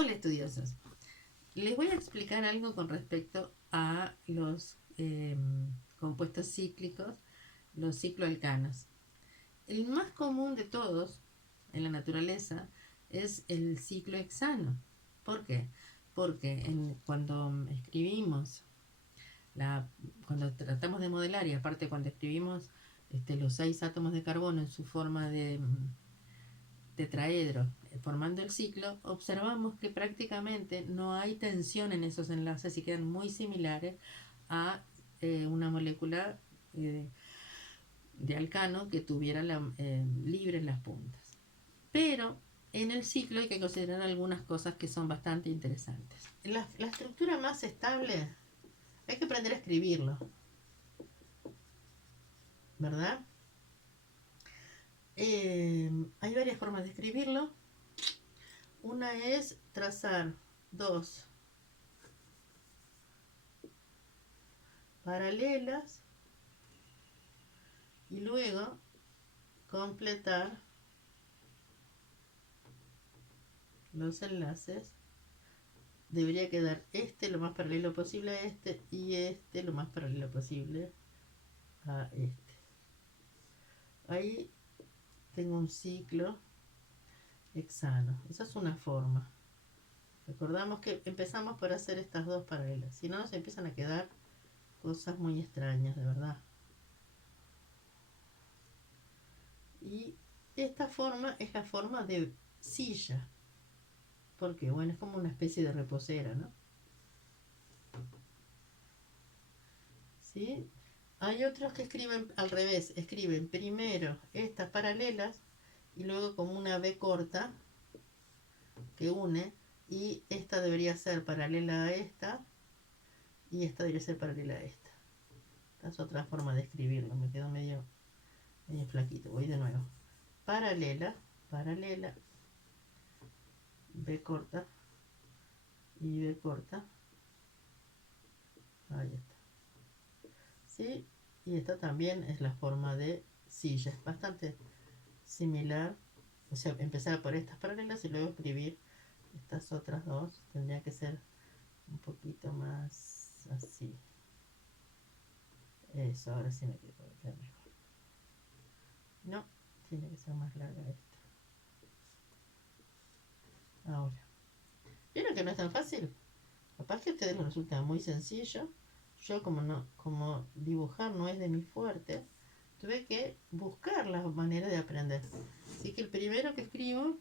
Hola estudiosos, les voy a explicar algo con respecto a los compuestos cíclicos, los cicloalcanos. El más común de todos en la naturaleza es el ciclo hexano. ¿Por qué? Porque cuando escribimos, cuando tratamos de modelar y aparte cuando escribimos los 6 átomos de carbono en su forma de tetraedro formando el ciclo, observamos que prácticamente no hay tensión en esos enlaces y quedan muy similares a una molécula eh, de alcano que tuviera libre en las puntas. Pero en el ciclo hay que considerar algunas cosas que son bastante interesantes. La estructura más estable hay que aprender a escribirlo, ¿verdad? Hay varias formas de escribirlo. Una es trazar dos paralelas y luego completar los enlaces. Debería quedar este lo más paralelo posible a este y este lo más paralelo posible a este. Ahí tengo un ciclo hexano. Esa es una forma. Recordamos que empezamos por hacer estas dos paralelas. Si no, nos empiezan a quedar cosas muy extrañas, de verdad. Y esta forma es la forma de silla. Porque, bueno, es como una especie de reposera, ¿no? ¿Sí? Hay otros que escriben al revés. Escriben primero estas paralelas y luego como una B corta que une. Y esta debería ser paralela a esta y esta debería ser paralela a esta. Esta es otra forma de escribirlo. Me quedó medio flaquito. Voy de nuevo. Paralela, paralela, B corta y B corta. Ahí está. ¿Sí? Y esta también es la forma de silla. Es bastante similar. O sea, empezar por estas paralelas y luego escribir estas otras dos. Tendría que ser un poquito más así. Eso, ahora sí me queda mejor. No, tiene que ser más larga esta. Ahora. ¿Vieron que no es tan fácil? Capaz que a ustedes les resulta muy sencillo. Yo como dibujar no es de mi fuerte, tuve que buscar la manera de aprender. Así que el primero que escribo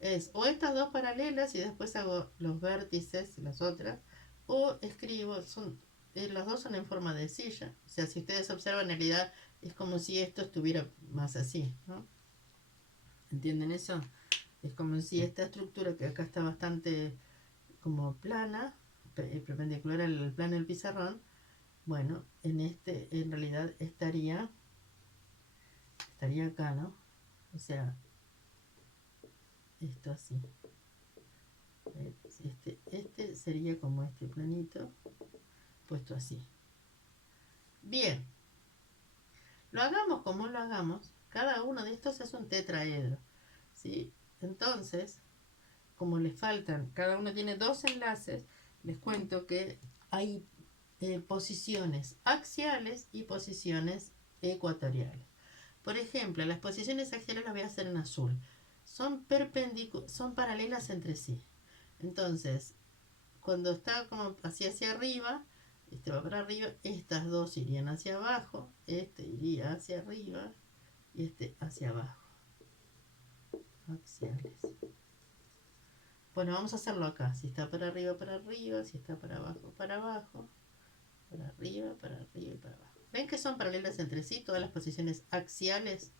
es o estas dos paralelas y después hago los vértices, las otras, o escribo, las dos son en forma de silla. O sea, si ustedes observan, en realidad es como si esto estuviera más así, ¿no? ¿Entienden eso? Es como si esta estructura que acá está bastante como plana, perpendicular al plano del pizarrón, bueno, en realidad estaría acá, ¿no? O sea, esto así. Este sería como este planito puesto así. Bien, lo hagamos como lo hagamos, cada uno de estos es un tetraedro, ¿sí? Entonces, como les faltan, cada uno tiene dos enlaces, les cuento que hay posiciones axiales y posiciones ecuatoriales. Por ejemplo, las posiciones axiales las voy a hacer en azul. Son paralelas entre sí. Entonces, cuando está como hacia arriba, este va para arriba, estas dos irían hacia abajo, este iría hacia arriba y este hacia abajo. Axiales. Bueno, vamos a hacerlo acá. Si está para arriba, si está para abajo, para abajo, para arriba y para abajo. ¿Ven que son paralelas entre sí todas las posiciones axiales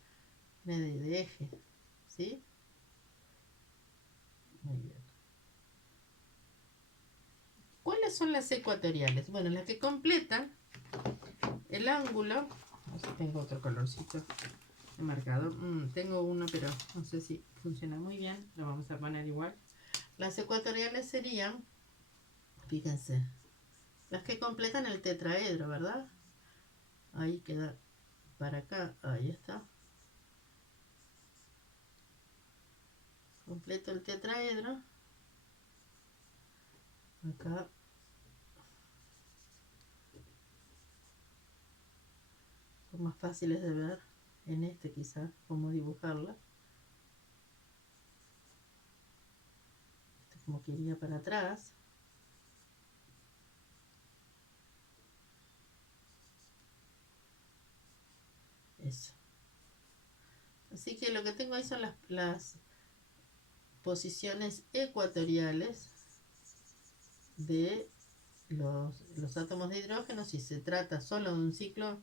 de eje? ¿Sí? Muy bien. ¿Cuáles son las ecuatoriales? Bueno, las que completan el ángulo. A ver si tengo otro colorcito de marcador. Tengo uno, pero no sé si funciona muy bien. Lo vamos a poner igual. Las ecuatoriales serían, fíjense, las que completan el tetraedro, ¿verdad? Ahí queda para acá, ahí está. Completo el tetraedro. Acá son más fáciles de ver. En este quizá, cómo dibujarla. Este como que iría para atrás. Eso. Así que lo que tengo ahí son las posiciones ecuatoriales de los átomos de hidrógeno si se trata solo de un ciclo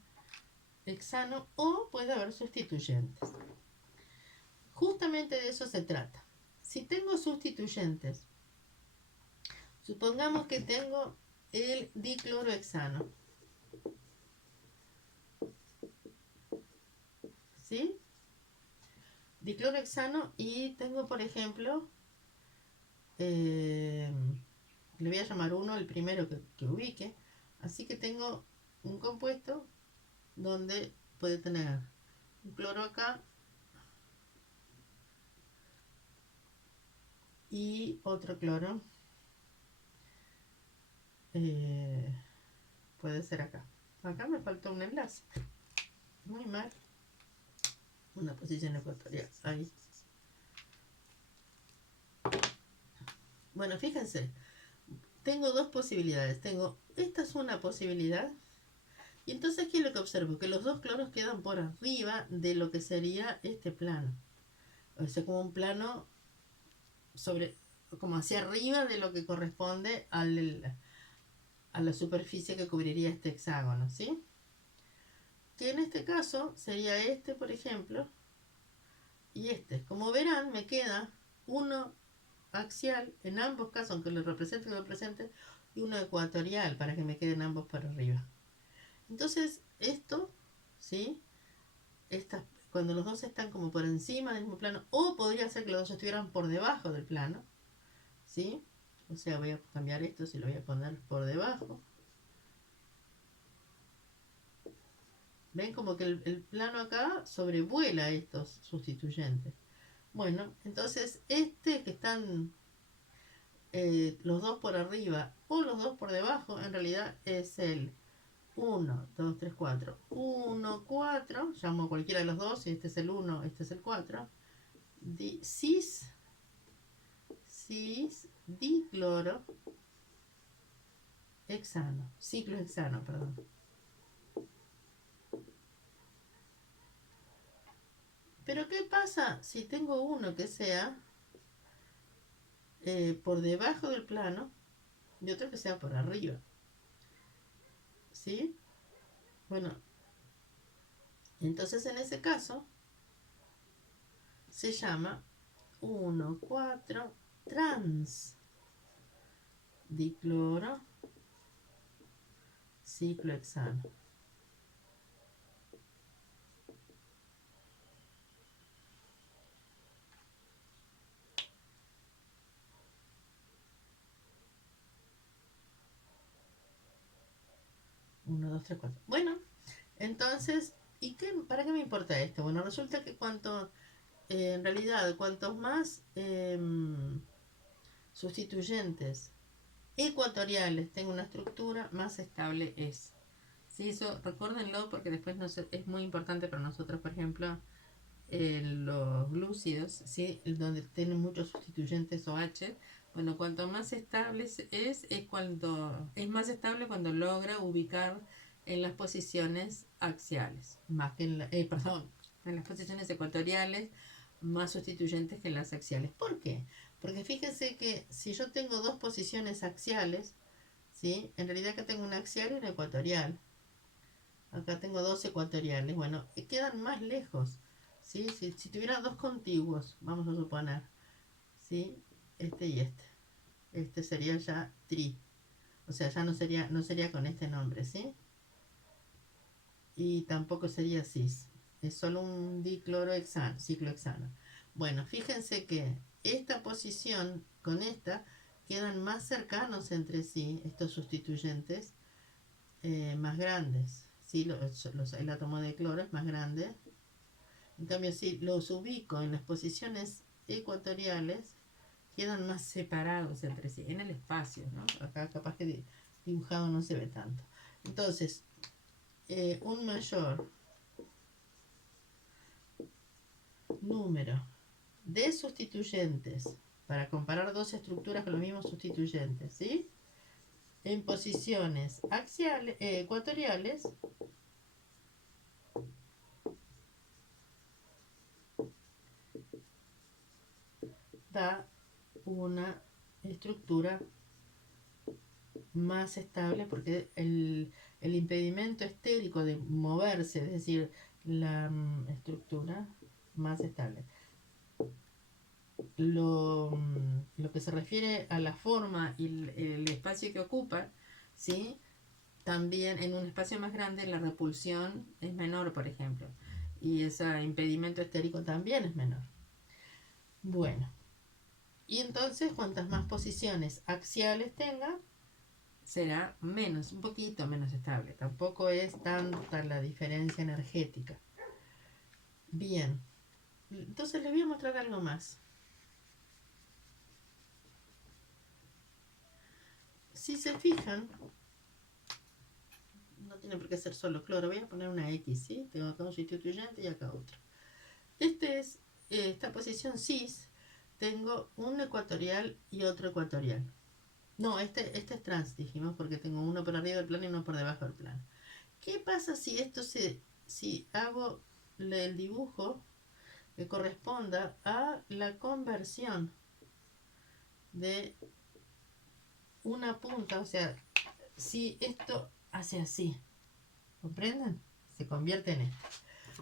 hexano o puede haber sustituyentes. Justamente de eso se trata. Si tengo sustituyentes, supongamos que tengo el diclorohexano, ¿sí? Diclorohexano y tengo, por ejemplo, le voy a llamar 1 el primero que ubique, así que tengo un compuesto donde puede tener un cloro acá y otro cloro, puede ser acá. Acá me falta un enlace, muy mal, una posición ecuatorial, ahí. Bueno, fíjense, tengo dos posibilidades. Esta es una posibilidad. Y entonces, ¿qué es lo que observo? Que los dos cloros quedan por arriba de lo que sería este plano. O sea, como un plano como hacia arriba de lo que corresponde a la superficie que cubriría este hexágono, ¿sí? Que en este caso sería este, por ejemplo, y este. Como verán, me queda uno axial en ambos casos, aunque lo represente, y uno ecuatorial para que me queden ambos para arriba. Entonces, esto, ¿sí? Cuando los dos están como por encima del mismo plano, o podría ser que los dos estuvieran por debajo del plano, ¿sí? O sea, voy a cambiar esto, si lo voy a poner por debajo. ¿Ven? Como que el plano acá sobrevuela estos sustituyentes. Bueno, entonces este que están los dos por arriba o los dos por debajo, en realidad es el 1, 2, 3, 4. 1, 4, llamo cualquiera de los dos, y este es el 1, este es el 4. Cis dicloro hexano, ciclo hexano, perdón. Pero ¿qué pasa si tengo uno que sea por debajo del plano y otro que sea por arriba? ¿Sí? Bueno, entonces en ese caso se llama 1, 4 trans dicloro ciclohexano. Uno, dos, tres, cuatro. Bueno, entonces, ¿para qué me importa esto? Bueno, resulta que en realidad, cuantos más sustituyentes ecuatoriales tenga una estructura, más estable es. Sí, eso recuérdenlo porque después es muy importante para nosotros, por ejemplo, los glúcidos, ¿sí? Donde tienen muchos sustituyentes OH. Bueno, cuanto más estable es más estable cuando logra ubicar en las posiciones axiales, más que en las posiciones ecuatoriales, más sustituyentes que en las axiales. ¿Por qué? Porque fíjense que si yo tengo dos posiciones axiales, ¿sí? En realidad acá tengo una axial y una ecuatorial. Acá tengo dos ecuatoriales. Bueno, quedan más lejos. ¿Sí? Si tuviera dos contiguos, vamos a suponer, ¿sí? Este y este. Este sería ya tri. O sea, ya no sería con este nombre, ¿sí? Y tampoco sería cis. Es solo un diclorohexano, ciclohexano. Bueno, fíjense que esta posición con esta quedan más cercanos entre sí, estos sustituyentes más grandes. ¿Sí? El átomo de cloro es más grande. En cambio, si los ubico en las posiciones ecuatoriales, quedan más separados entre sí, en el espacio, ¿no? Acá capaz que dibujado no se ve tanto. Entonces, un mayor número de sustituyentes para comparar dos estructuras con los mismos sustituyentes, ¿sí? En posiciones axiales, ecuatoriales, da una estructura más estable porque el impedimento estérico de moverse, es decir, la estructura más estable. Lo que se refiere a la forma y el espacio que ocupa, ¿sí? También en un espacio más grande la repulsión es menor, por ejemplo, y ese impedimento estérico también es menor. Bueno, y entonces cuantas más posiciones axiales tenga, será menos, un poquito menos estable. Tampoco es tanta la diferencia energética. Bien, entonces les voy a mostrar algo más. Si se fijan, no tiene por qué ser solo cloro, voy a poner una X, ¿sí? Tengo acá un sustituyente y acá otro. Esta posición cis, tengo un ecuatorial y otro ecuatorial. No, este es trans, dijimos, porque tengo uno por arriba del plano y uno por debajo del plano. ¿Qué pasa si hago el dibujo que corresponda a la conversión de una punta? O sea, si esto hace así, ¿comprenden? Se convierte en esto.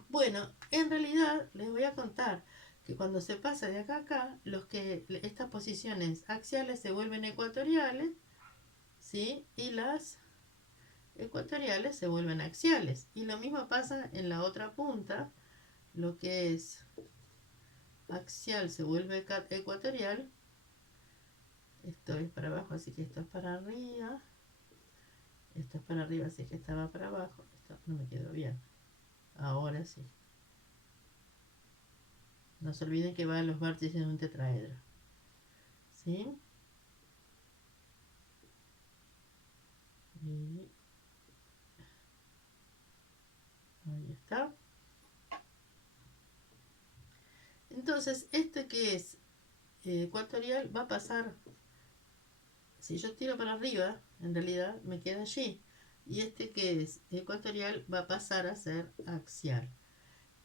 Bueno, en realidad les voy a contar que cuando se pasa de acá a acá, estas posiciones axiales se vuelven ecuatoriales, ¿sí? Y las ecuatoriales se vuelven axiales. Y lo mismo pasa en la otra punta, lo que es axial se vuelve ecuatorial. Esto es para abajo, así que esto es para arriba. Esto es para arriba, así que estaba para abajo. Esto no me quedó bien. Ahora sí. No se olviden que va a los vértices de un tetraedro. ¿Sí? Y ahí está. Entonces, este que es ecuatorial va a pasar, si yo tiro para arriba, en realidad me queda allí. Y este que es ecuatorial va a pasar a ser axial.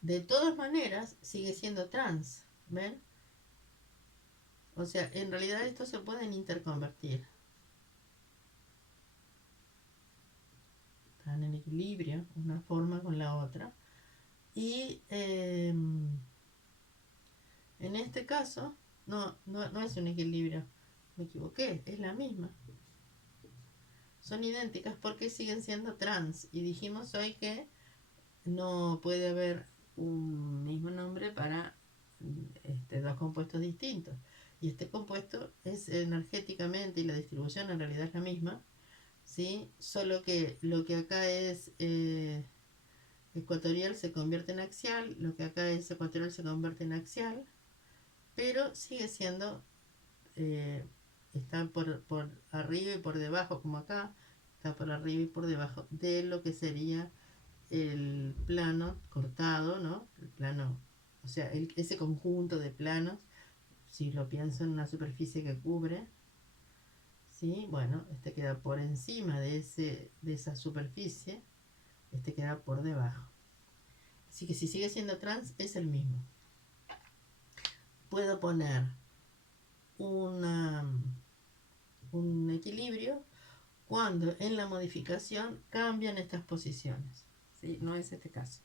De todas maneras, sigue siendo trans. ¿Ven? O sea, en realidad estos se pueden interconvertir. Están en equilibrio, una forma con la otra. Y en este caso, no es un equilibrio. Me equivoqué, es la misma. Son idénticas porque siguen siendo trans. Y dijimos hoy que no puede haber un mismo nombre para dos compuestos distintos. Y este compuesto es energéticamente, y la distribución en realidad es la misma, ¿sí? Solo que lo que acá es ecuatorial se convierte en axial, lo que acá es ecuatorial se convierte en axial, pero sigue siendo, eh, está por arriba y por debajo, como acá, está por arriba y por debajo de lo que sería el plano cortado, ¿no? El plano, o sea, ese conjunto de planos, si lo pienso en una superficie que cubre, ¿sí? Bueno, este queda por encima de esa superficie, este queda por debajo. Así que si sigue siendo trans, es el mismo. Puedo poner un equilibrio cuando en la modificación cambian estas posiciones, ¿sí? No es este caso.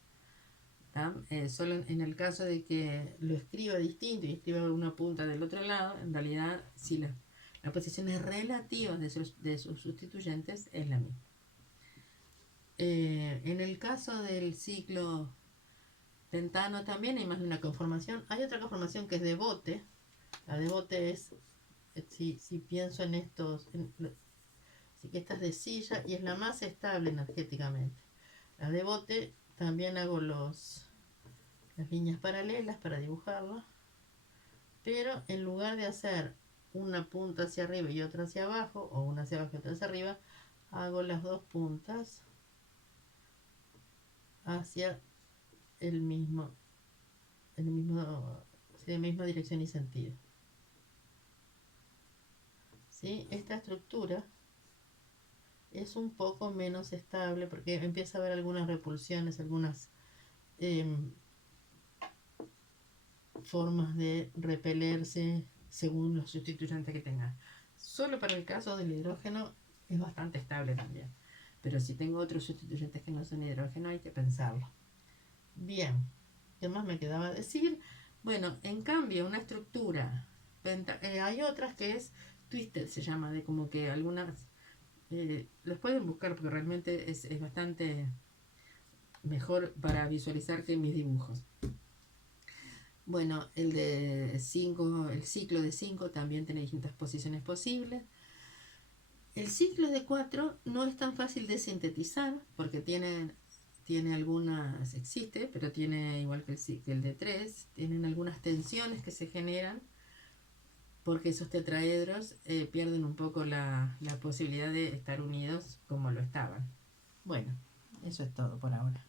Solo en el caso de que lo escriba distinto y escriba una punta del otro lado, en realidad si las posiciones relativas de sus sustituyentes es la misma. En el caso del ciclo pentano también hay más de una conformación. Hay otra conformación que es de bote. La de bote es, si pienso en estos, así que esta es de silla y es la más estable energéticamente. La de bote también hago las líneas paralelas para dibujarla, pero en lugar de hacer una punta hacia arriba y otra hacia abajo, o una hacia abajo y otra hacia arriba, hago las dos puntas hacia el mismo, la misma dirección y sentido. ¿Sí? Esta estructura es un poco menos estable porque empieza a haber algunas repulsiones, algunas formas de repelerse según los sustituyentes que tenga. Solo para el caso del hidrógeno es bastante estable también. Pero si tengo otros sustituyentes que no son hidrógeno, hay que pensarlo. Bien, ¿qué más me quedaba decir? Bueno, en cambio, una estructura, hay otras que es twisted, se llama, de como que algunas, los pueden buscar porque realmente es bastante mejor para visualizar que mis dibujos. Bueno, el de 5, el ciclo de 5 también tiene distintas posiciones posibles. El ciclo de 4 no es tan fácil de sintetizar porque tiene algunas, existe, pero tiene igual que el de 3, tienen algunas tensiones que se generan porque esos tetraedros pierden un poco la posibilidad de estar unidos como lo estaban. Bueno, eso es todo por ahora.